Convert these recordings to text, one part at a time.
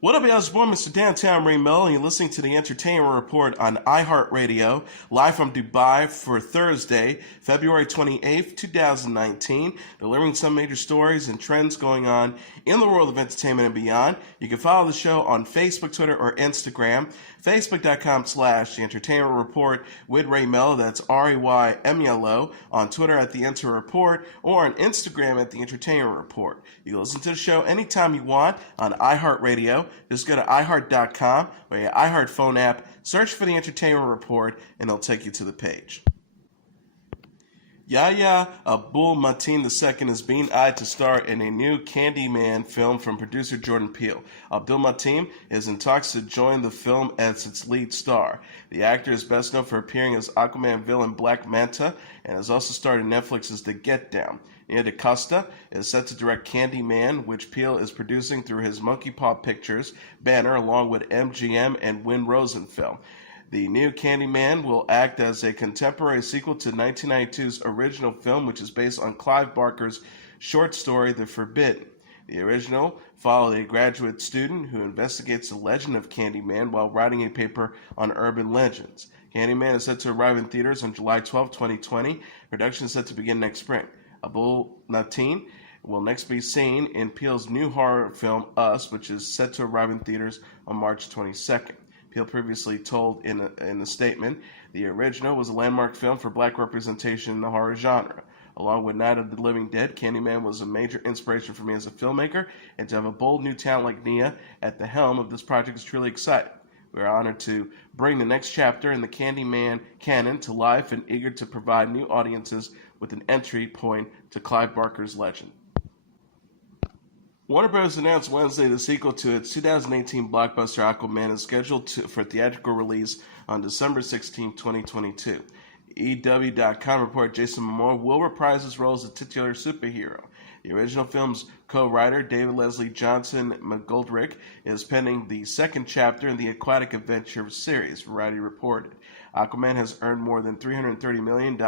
What up, y'all? It's your boy, Mr. Downtown Ray Melo, and you're listening to the Entertainment Report on iHeartRadio, live from Dubai for Thursday, February 28th, 2019, delivering some major stories and trends going on in the world of entertainment and beyond. You can follow the show on Facebook, Twitter, or Instagram. Facebook.com/The Entertainment Report with Ray Melo, that's RAYMELO, on Twitter at The Enter Report, or on Instagram at The Entertainment Report. You can listen to the show anytime you want on iHeartRadio. Just go to iHeart.com or your iHeart phone app, search for The Entertainment Report, and it'll take you to the page. Yahya Abdul-Mateen II is being eyed to star in a new Candyman film from producer Jordan Peele. Abdul-Mateen is in talks to join the film as its lead star. The actor is best known for appearing as Aquaman villain Black Manta and has also starred in Netflix's The Get Down. Nia DaCosta is set to direct Candyman, which Peele is producing through his Monkey Paw Pictures banner along with MGM and Win Rosenfeld. The new Candyman will act as a contemporary sequel to 1992's original film, which is based on Clive Barker's short story, The Forbidden. The original followed a graduate student who investigates the legend of Candyman while writing a paper on urban legends. Candyman is set to arrive in theaters on July 12, 2020. Production is set to begin next spring. Abdul-Mateen will next be seen in Peele's new horror film, Us, which is set to arrive in theaters on March 22nd. Peele previously told in a statement, the original was a landmark film for black representation in the horror genre. Along with Night of the Living Dead, Candyman was a major inspiration for me as a filmmaker, and to have a bold new talent like Nia at the helm of this project is truly exciting. We are honored to bring the next chapter in the Candyman canon to life and eager to provide new audiences with an entry point to Clive Barker's legend. Warner Bros. Announced Wednesday the sequel to its 2018 blockbuster Aquaman is scheduled for theatrical release on December 16, 2022. EW.com reported Jason Momoa will reprise his role as a titular superhero. The original film's co-writer, David Leslie Johnson McGoldrick, is penning the second chapter in the aquatic adventure series, Variety reported. Aquaman has earned more than $330 million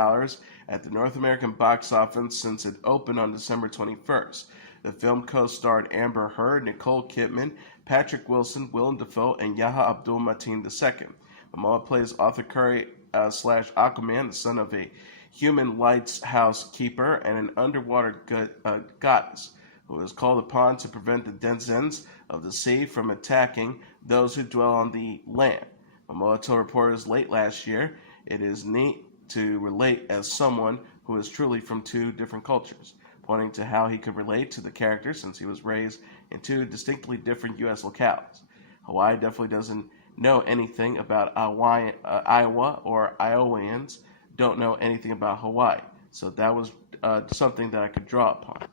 at the North American box office since it opened on December 21st. The film co-starred Amber Heard, Nicole Kidman, Patrick Wilson, Willem Dafoe, and Yahya Abdul-Mateen II. Momoa plays Arthur Curry / Aquaman, the son of a human lighthouse keeper and an underwater goddess, who is called upon to prevent the denizens of the sea from attacking those who dwell on the land. Momoa told reporters late last year, "It is neat to relate as someone who is truly from two different cultures," pointing to how he could relate to the character since he was raised in two distinctly different U.S. locales. Hawaii definitely doesn't know anything about Iowa, or Iowans don't know anything about Hawaii, so that was something that I could draw upon.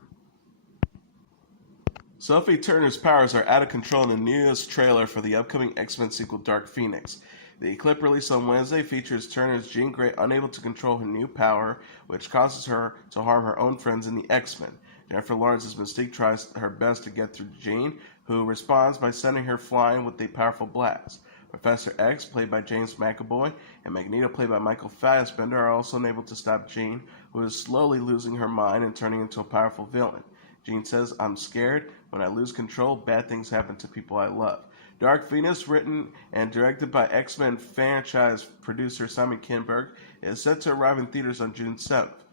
Sophie Turner's powers are out of control in the newest trailer for the upcoming XMen sequel, Dark Phoenix. The clip released on Wednesday features Turner's Jean Grey unable to control her new power, which causes her to harm her own friends in the X-Men. Jennifer Lawrence's Mystique tries her best to get through to Jean, who responds by sending her flying with a powerful blast. Professor X, played by James McAvoy, and Magneto, played by Michael Fassbender, are also unable to stop Jean, who is slowly losing her mind and turning into a powerful villain. Jean says, "I'm scared. When I lose control, bad things happen to people I love." Dark Phoenix, written and directed by X-Men franchise producer Simon Kinberg, is set to arrive in theaters on June 7th.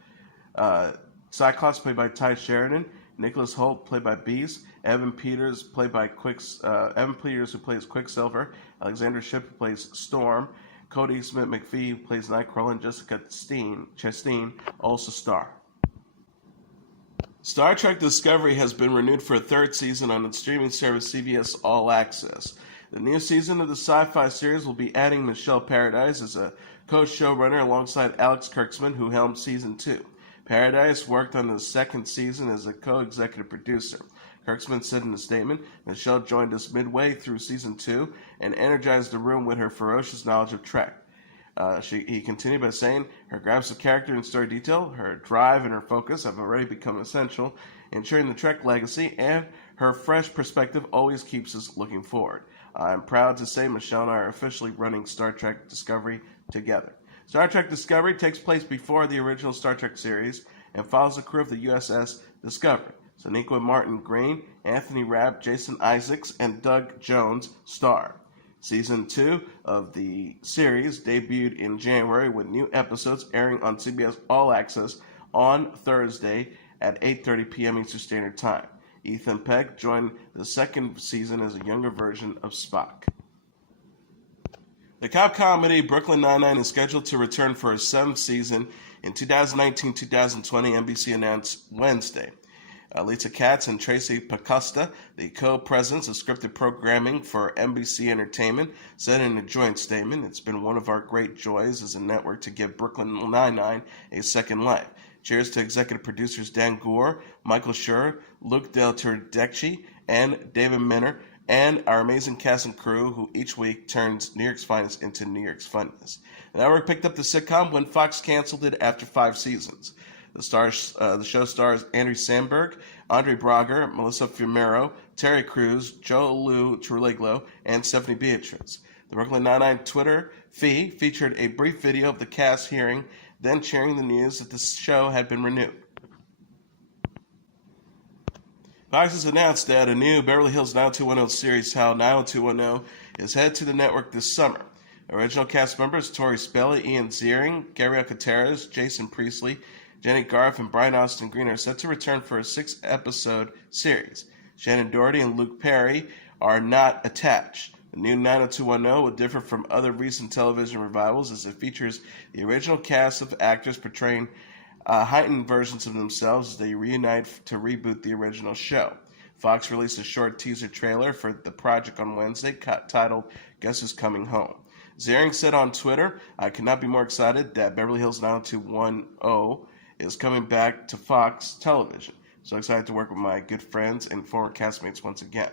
Cyclops, played by Ty Sheridan, Nicholas Hoult, played by Beast, Evan Peters, who plays Quicksilver, Alexander Shipp, who plays Storm, Cody Smith-McPhee, who plays Nightcrawler, and Jessica Chastain also star. Star Trek Discovery has been renewed for a third season on its streaming service CBS All Access. The new season of the sci-fi series will be adding Michelle Paradise as a co-showrunner alongside Alex Kurtzman, who helmed Season 2. Paradise worked on the second season as a co-executive producer. Kurtzman said in a statement, "Michelle joined us midway through Season 2 and energized the room with her ferocious knowledge of Trek." He continued by saying, "Her grasp of character and story detail, her drive and her focus have already become essential, ensuring the Trek legacy, and her fresh perspective always keeps us looking forward. I'm proud to say Michelle and I are officially running Star Trek Discovery together." Star Trek Discovery takes place before the original Star Trek series and follows the crew of the USS Discovery. Sonequa Martin Green, Anthony Rapp, Jason Isaacs, and Doug Jones star. Season 2 of the series debuted in January with new episodes airing on CBS All Access on Thursday at 8:30 p.m. Eastern Standard Time. Ethan Peck joined the second season as a younger version of Spock. The cop comedy Brooklyn Nine-Nine is scheduled to return for a seventh season in 2019-2020, NBC announced Wednesday. Lisa Katz and Tracy Pacosta, the co-presidents of scripted programming for NBC Entertainment, said in a joint statement, "It's been one of our great joys as a network to give Brooklyn Nine-Nine a second life. Cheers to executive producers Dan Gore, Michael Schur, Luke Del Turdecci, and David Minner, and our amazing cast and crew who each week turns New York's finest into New York's funniest." The network picked up the sitcom when Fox canceled it after 5 seasons. The show stars Andrew Samberg, Andre Braugher, Melissa Fumero, Terry Crews, Joe Lou Truliglo, and Stephanie Beatriz. The Brooklyn Nine-Nine Twitter feed featured a brief video of the cast hearing, then sharing the news that the show had been renewed. Fox has announced that a new Beverly Hills 90210 series, How 90210, is headed to the network this summer. Original cast members Tori Spelling, Ian Ziering, Gabrielle Gutierrez, Jason Priestley, Jenny Garth, and Brian Austin Green are set to return for a 6-episode series. Shannon Doherty and Luke Perry are not attached. The new 90210 will differ from other recent television revivals as it features the original cast of actors portraying heightened versions of themselves as they reunite to reboot the original show. Fox released a short teaser trailer for the project on Wednesday titled Guess Who's Coming Home. Ziering said on Twitter, "I could not be more excited that Beverly Hills 90210 is coming back to Fox Television. So excited to work with my good friends and former castmates once again."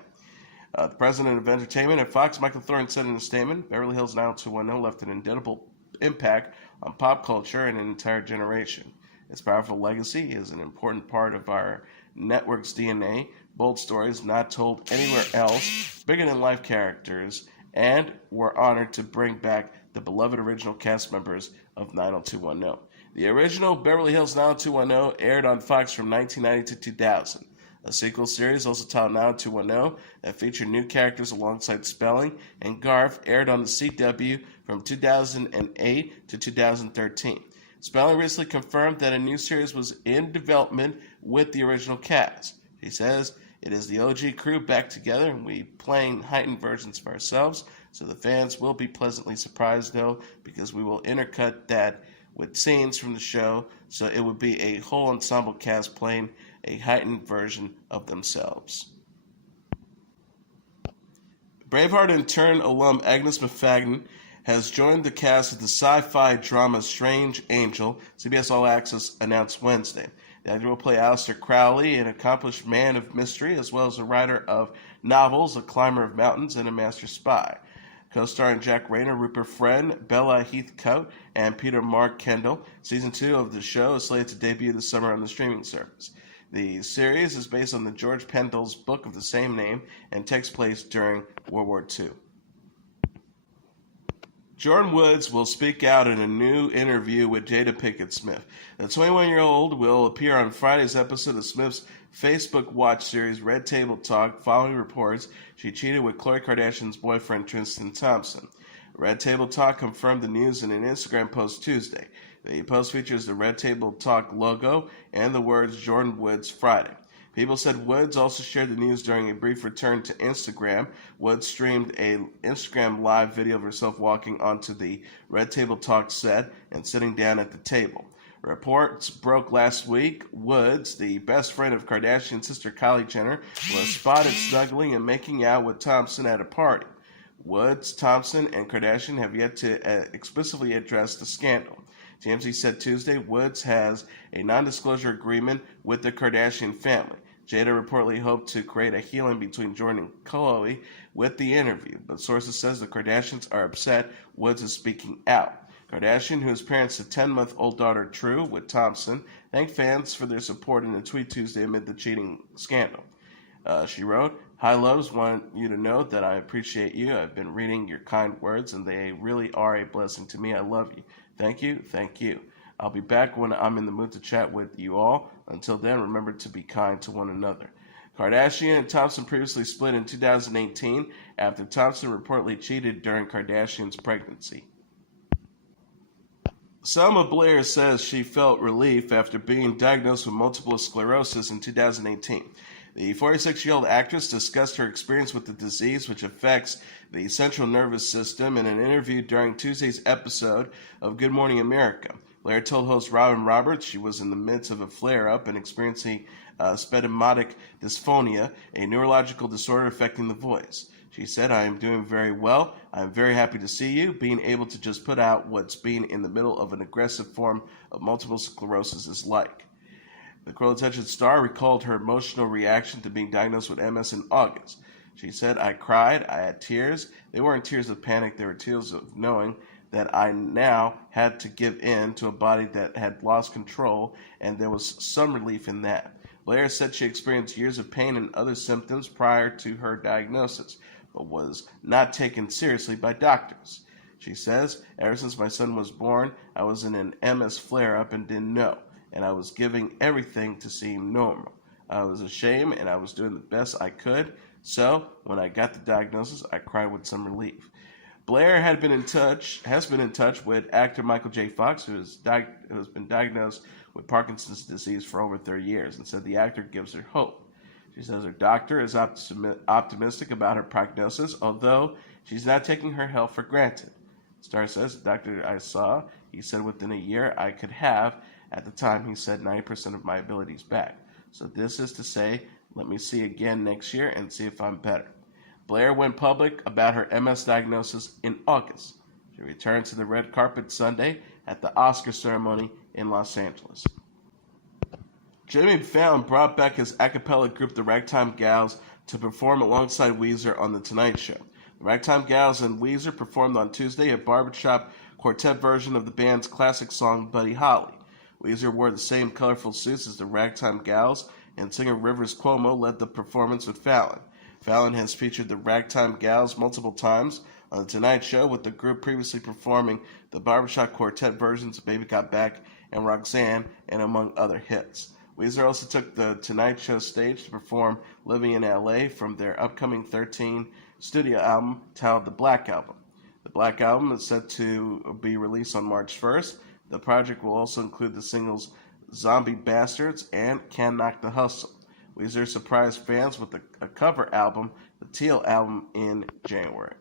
The president of entertainment at Fox, Michael Thorne, said in a statement, "Beverly Hills 90210 left an indelible impact on pop culture and an entire generation. Its powerful legacy is an important part of our network's DNA, bold stories not told anywhere else, bigger-than-life characters, and we're honored to bring back the beloved original cast members of 90210. The original Beverly Hills 90210 aired on Fox from 1990 to 2000. A sequel series, also titled 90210, that featured new characters alongside Spelling and Garth, aired on the CW from 2008 to 2013. Spelling recently confirmed that a new series was in development with the original cast. She says, "It is the OG crew back together, and we playing heightened versions of ourselves, so the fans will be pleasantly surprised, though, because we will intercut that with scenes from the show, so it would be a whole ensemble cast playing a heightened version of themselves." Braveheart and Turn alum Angus Macfadyen has joined the cast of the sci-fi drama Strange Angel, CBS All Access announced Wednesday. The actor will play Aleister Crowley, an accomplished man of mystery, as well as a writer of novels, a climber of mountains, and a master spy. Co-starring Jack Rayner, Rupert Friend, Bella Heathcote, and Peter Mark Kendall, Season 2 of the show is slated to debut this summer on the streaming service. The series is based on the George Pendle's book of the same name and takes place during World War II. Jordyn Woods will speak out in a new interview with Jada Pinkett Smith. The 21-year-old will appear on Friday's episode of Smith's Facebook Watch series Red Table Talk following reports she cheated with Khloe Kardashian's boyfriend Tristan Thompson. Red Table Talk confirmed the news in an Instagram post Tuesday. The post features the Red Table Talk logo and the words Jordyn Woods Friday. People said Woods also shared the news during a brief return to Instagram. Woods streamed an Instagram live video of herself walking onto the Red Table Talk set and sitting down at the table. Reports broke last week. Woods, the best friend of Kardashian sister Kylie Jenner, was spotted snuggling and making out with Thompson at a party. Woods, Thompson, and Kardashian have yet to explicitly address the scandal. TMZ said Tuesday Woods has a non-disclosure agreement with the Kardashian family. Jada reportedly hoped to create a healing between Jordyn and Khloe with the interview, but sources says the Kardashians are upset Woods is speaking out. Kardashian, who is parents to 10-month-old daughter True with Thompson, thanked fans for their support in a tweet Tuesday amid the cheating scandal. She wrote, "Hi, loves, want you to know that I appreciate you. I've been reading your kind words, and they really are a blessing to me. I love you. Thank you, thank you. I'll be back when I'm in the mood to chat with you all. Until then, remember to be kind to one another. Kardashian and Thompson previously split in 2018 after Thompson reportedly cheated during Kardashian's pregnancy. Selma Blair says she felt relief after being diagnosed with multiple sclerosis in 2018. The 46-year-old actress discussed her experience with the disease, which affects the central nervous system, in an interview during Tuesday's episode of Good Morning America. Blair told host Robin Roberts she was in the midst of a flare-up and experiencing spasmodic dysphonia, a neurological disorder affecting the voice. She said, "I am doing very well. I am very happy to see you. Being able to just put out what's being in the middle of an aggressive form of multiple sclerosis is like." The Cruel Intentions star recalled her emotional reaction to being diagnosed with MS in August. She said, "I cried. I had tears. They weren't tears of panic. They were tears of knowing that I now had to give in to a body that had lost control, and there was some relief in that." Blair said she experienced years of pain and other symptoms prior to her diagnosis, but was not taken seriously by doctors. She says, "Ever since my son was born, I was in an MS flare-up and didn't know, and I was giving everything to seem normal. I was ashamed, and I was doing the best I could, so when I got the diagnosis, I cried with some relief." Blair has been in touch with actor Michael J. Fox, who has been diagnosed with Parkinson's disease for over 30 years, and said the actor gives her hope. She says her doctor is optimistic about her prognosis, although she's not taking her health for granted. Star says, "The doctor I saw, he said within a year I could have, at the time he said 90% of my abilities back. So this is to say, let me see again next year and see if I'm better." Blair went public about her MS diagnosis in August. She returned to the red carpet Sunday at the Oscar ceremony in Los Angeles. Jimmy Fallon brought back his a cappella group, the Ragtime Gals, to perform alongside Weezer on The Tonight Show. The Ragtime Gals and Weezer performed on Tuesday a barbershop quartet version of the band's classic song, Buddy Holly. Weezer wore the same colorful suits as the Ragtime Gals, and singer Rivers Cuomo led the performance with Fallon. Fallon has featured the Ragtime Gals multiple times on The Tonight Show, with the group previously performing the barbershop quartet versions of Baby Got Back and Roxanne, and among other hits. Weezer also took the Tonight Show stage to perform Living in L.A. from their upcoming 13 studio album titled The Black Album. The Black Album is set to be released on March 1st. The project will also include the singles Zombie Bastards and Can't Knock the Hustle. Weezer surprised fans with a cover album, the Teal Album, in January.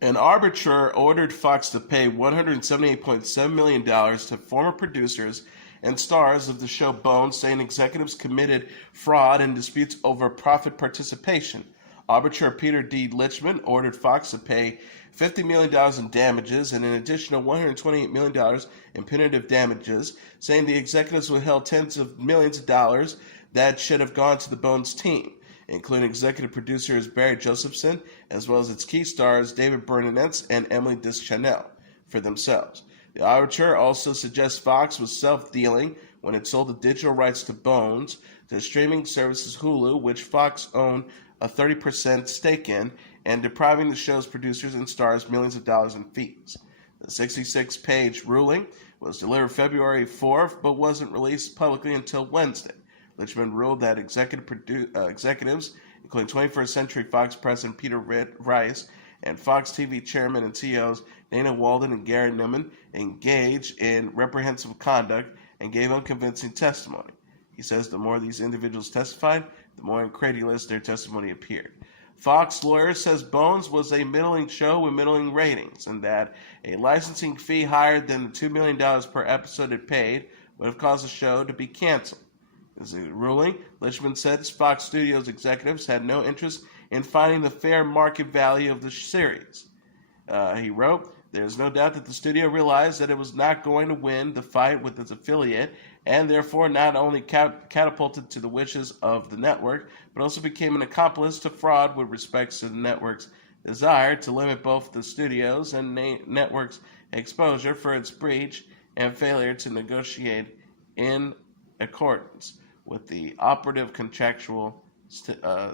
An arbitrator ordered Fox to pay $178.7 million to former producers and stars of the show Bones, saying executives committed fraud and disputes over profit participation. Arbitrator Peter D. Lichman ordered Fox to pay $50 million in damages and an additional $128 million in punitive damages, saying the executives withheld tens of millions of dollars that should have gone to the Bones team, including executive producers Barry Josephson, as well as its key stars David Bernadette and Emily Deschanel, for themselves. The arbitrator also suggests Fox was self-dealing when it sold the digital rights to Bones to streaming services Hulu, which Fox owned a 30% stake in, and depriving the show's producers and stars millions of dollars in fees. The 66-page ruling was delivered February 4th, but wasn't released publicly until Wednesday. Lichman ruled that executives, including 21st Century Fox president Peter Rice and Fox TV chairman and CEOs Dana Walden and Gary Newman, engaged in reprehensible conduct and gave unconvincing testimony. He says the more these individuals testified, the more incredulous their testimony appeared. Fox lawyer says Bones was a middling show with middling ratings, and that a licensing fee higher than the $2 million per episode it paid would have caused the show to be canceled. In the ruling, Lichman said Fox Studios executives had no interest in finding the fair market value of the series. He wrote, "There's no doubt that the studio realized that it was not going to win the fight with its affiliate, and therefore not only catapulted to the wishes of the network, but also became an accomplice to fraud with respect to the network's desire to limit both the studio's and network's exposure for its breach and failure to negotiate in accordance with the operative contractual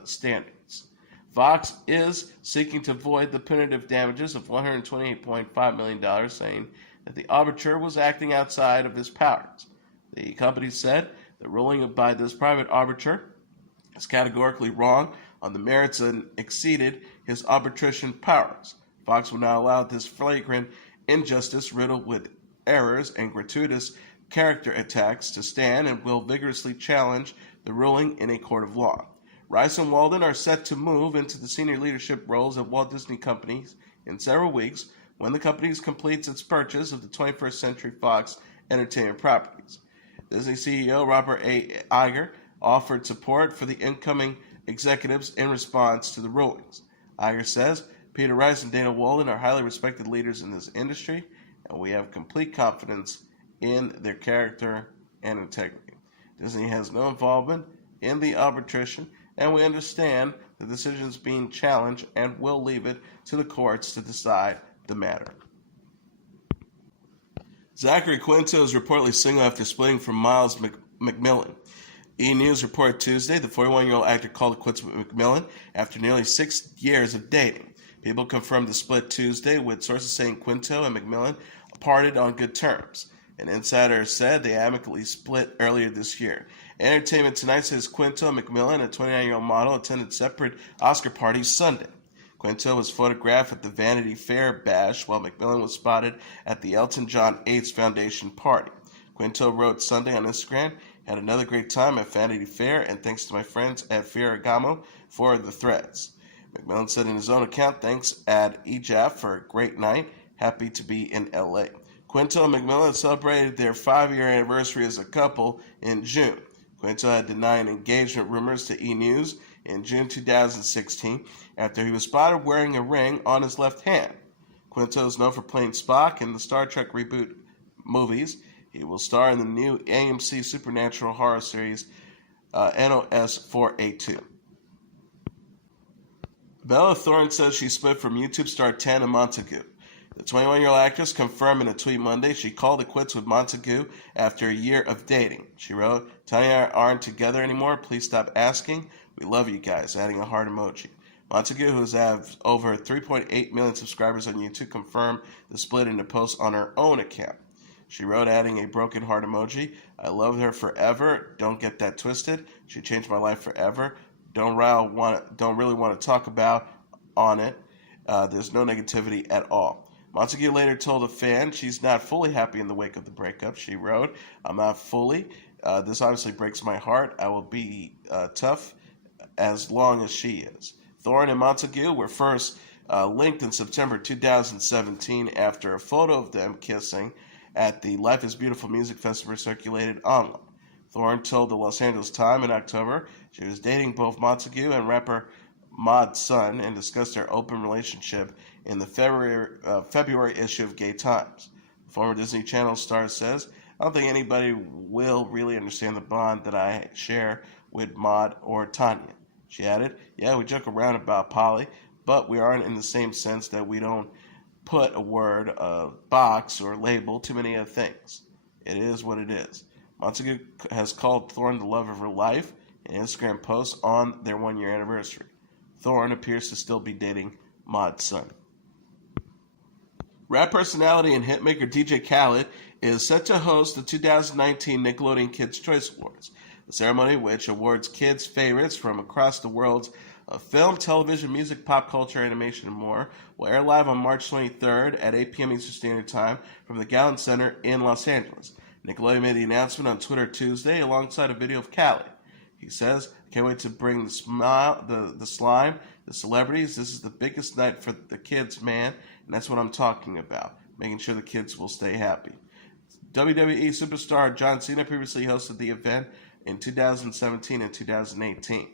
standards." Fox is seeking to void the punitive damages of $128.5 million, saying that the arbiter was acting outside of his powers. The company said the ruling by this private arbiter is categorically wrong on the merits and exceeded his arbitration powers. Fox will not allow this flagrant injustice riddled with errors and gratuitous character attacks to stand and will vigorously challenge the ruling in a court of law. Rice and Walden are set to move into the senior leadership roles at Walt Disney Company in several weeks when the company completes its purchase of the 21st Century Fox entertainment properties. Disney CEO Robert A. Iger offered support for the incoming executives in response to the rulings. Iger says, Peter Rice and Dana Walden are highly respected leaders in this industry, and we have complete confidence in their character and integrity. Disney has no involvement in the arbitration, and we understand the decision is being challenged and will leave it to the courts to decide the matter. Zachary Quinto is reportedly single after splitting from Miles McMillan. E! News reported Tuesday the 41-year-old actor called it quits with McMillan after nearly 6 years of dating. People confirmed the split Tuesday, with sources saying Quinto and McMillan parted on good terms. An insider said they amicably split earlier this year. Entertainment Tonight says Quinto and McMillan, a 29-year-old model, attended separate Oscar parties Sunday. Quinto was photographed at the Vanity Fair bash, while McMillan was spotted at the Elton John AIDS Foundation party. Quinto wrote Sunday on Instagram, "Had another great time at Vanity Fair, and thanks to my friends at Ferragamo for the threads." McMillan said in his own account, "Thanks at EJAF for a great night. Happy to be in LA." Quinto and McMillan celebrated their 5-year anniversary as a couple in June. Quinto had denied engagement rumors to E! News in June 2016 after he was spotted wearing a ring on his left hand. Quinto is known for playing Spock in the Star Trek reboot movies. He will star in the new AMC supernatural horror series NOS 482. Bella Thorne says she split from YouTube star Tana Mongeau. The 21-year-old actress confirmed in a tweet Monday she called it quits with Mongeau after a year of dating. She wrote, "Tanya and I aren't together anymore. Please stop asking. We love you guys," adding a heart emoji. Mongeau, who has over 3.8 million subscribers on YouTube, confirmed the split in a post on her own account. She wrote, adding a broken heart emoji, "I love her forever. Don't get that twisted. She changed my life forever. Don't really want to talk about on it. There's no negativity at all." Mongeau later told a fan she's not fully happy in the wake of the breakup. She wrote, "I'm not fully. This obviously breaks my heart. I will be tough as long as she is." Thorne and Mongeau were first linked in September 2017 after a photo of them kissing at the Life is Beautiful music festival circulated online. Thorne told the Los Angeles Times in October she was dating both Mongeau and rapper Mod's son and discussed their open relationship in the February issue of Gay Times. The former Disney Channel star says, "I don't think anybody will really understand the bond that I share with Mod or Tanya." She added, "Yeah, we joke around about Polly, but we aren't in the same sense that we don't put a word, a box, or label too many other things. It is what it is." Mongeau has called Thorne the love of her life in an Instagram post on their 1-year anniversary. Thorne appears to still be dating Mod's son. Rap personality and hitmaker DJ Khaled is set to host the 2019 Nickelodeon Kids Choice Awards, the ceremony which awards kids' favorites from across the worlds of film, television, music, pop culture, animation, and more, will air live on March 23rd at 8 p.m. Eastern Standard Time from the Gallen Center in Los Angeles. Nickelodeon made the announcement on Twitter Tuesday alongside a video of Khaled. He says, "I can't wait to bring the smile, the slime, the celebrities. This is the biggest night for the kids, man, and that's what I'm talking about, making sure the kids will stay happy." WWE superstar John Cena previously hosted the event in 2017 and 2018.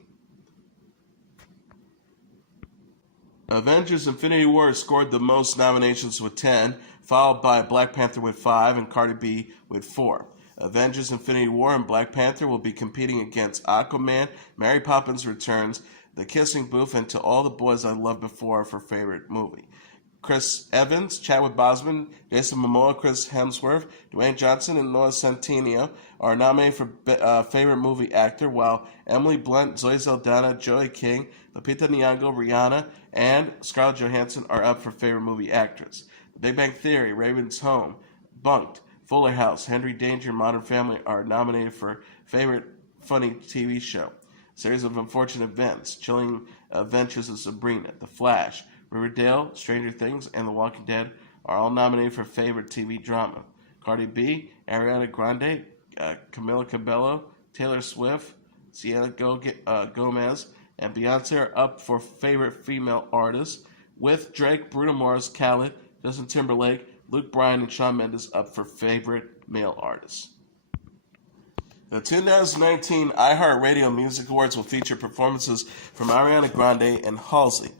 Avengers Infinity War scored the most nominations with 10, followed by Black Panther with 5 and Cardi B with 4. Avengers Infinity War and Black Panther will be competing against Aquaman, Mary Poppins Returns, The Kissing Booth, and To All the Boys I Loved Before for favorite movie. Chris Evans, Chadwick Boseman, Jason Momoa, Chris Hemsworth, Dwayne Johnson, and Noah Centineo are nominated for favorite movie actor, while Emily Blunt, Zoe Saldana, Joey King, Lupita Nyong'o, Rihanna, and Scarlett Johansson are up for favorite movie actress. The Big Bang Theory, Raven's Home, Bunked, Fuller House, Henry Danger, and Modern Family are nominated for Favorite Funny TV Show. Series of Unfortunate Events, Chilling Adventures of Sabrina, The Flash, Riverdale, Stranger Things, and The Walking Dead are all nominated for Favorite TV Drama. Cardi B, Ariana Grande, Camila Cabello, Taylor Swift, Selena Gomez, and Beyonce are up for Favorite Female Artist, with Drake, Bruno Mars, Khaled, Justin Timberlake, Luke Bryan, and Shawn Mendes up for Favorite Male Artist. The 2019 iHeartRadio Music Awards will feature performances from Ariana Grande and Halsey.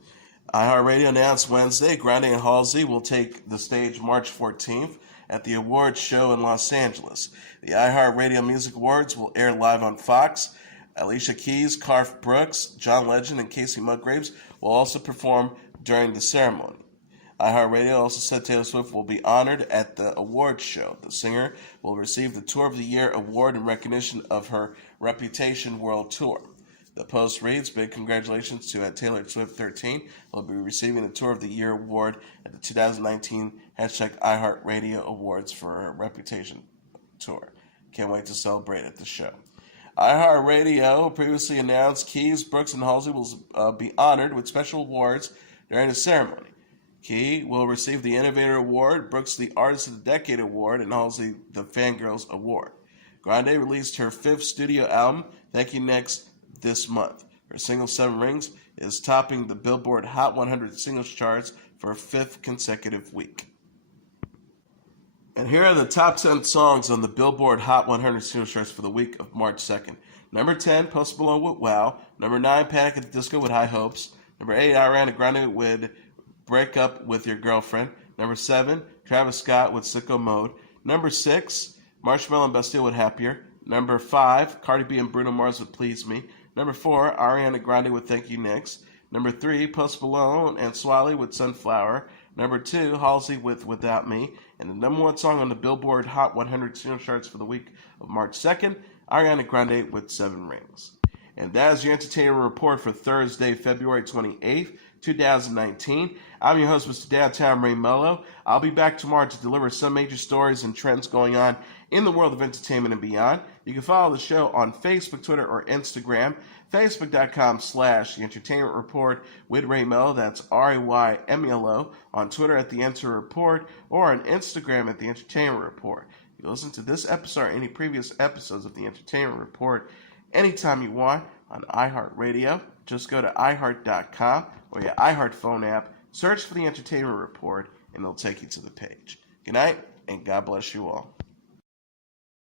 iHeartRadio announced Wednesday Grande and Halsey will take the stage March 14th at the awards show in Los Angeles. The iHeartRadio Music Awards will air live on Fox. Alicia Keys, Garth Brooks, John Legend, and Casey Musgraves will also perform during the ceremony. iHeartRadio also said Taylor Swift will be honored at the awards show. The singer will receive the Tour of the Year award in recognition of her Reputation World Tour. The Post reads, big congratulations to Taylor Swift 13, who will be receiving the Tour of the Year award at the 2019 #iHeartRadio Awards for her Reputation Tour. Can't wait to celebrate at the show. iHeartRadio previously announced Keys, Brooks, and Halsey will be honored with special awards during the ceremony. Key will receive the Innovator Award, Brooks the Artist of the Decade Award, and Halsey the Fangirls Award. Grande released her 5th studio album, Thank You Next, this month. Her single 7 Rings is topping the Billboard Hot 100 singles charts for a 5th consecutive week. And here are the top 10 songs on the Billboard Hot 100 singles charts for the week of March 2nd. Number 10, Post Malone with Wow. Number 9, Panic at the Disco with High Hopes. Number 8, Ariana Grande with Break Up With Your Girlfriend. Number 7, Travis Scott with Sicko Mode. Number 6, Marshmello and Bastille with Happier. Number 5, Cardi B and Bruno Mars with Please Me. Number 4, Ariana Grande with Thank You Next. Number 3, Post Malone and Swally with Sunflower. Number 2, Halsey with Without Me. And the number 1 song on the Billboard Hot 100 single charts for the week of March 2nd, Ariana Grande with 7 Rings. And that is your entertainment report for Thursday, February 28th, 2019. I'm your host, Mr. Downtown Ray Melo. I'll be back tomorrow to deliver some major stories and trends going on in the world of entertainment and beyond. You can follow the show on Facebook, Twitter, or Instagram. Facebook.com/The Entertainment Report with Ray Melo. That's RAYMELO. On Twitter at The Enter Report, or on Instagram at The Entertainment Report. You can listen to this episode or any previous episodes of The Entertainment Report anytime you want on iHeartRadio. Just go to iHeart.com or your iHeart phone app, search for The Entertainment Report, and it'll take you to the page. Good night, and God bless you all.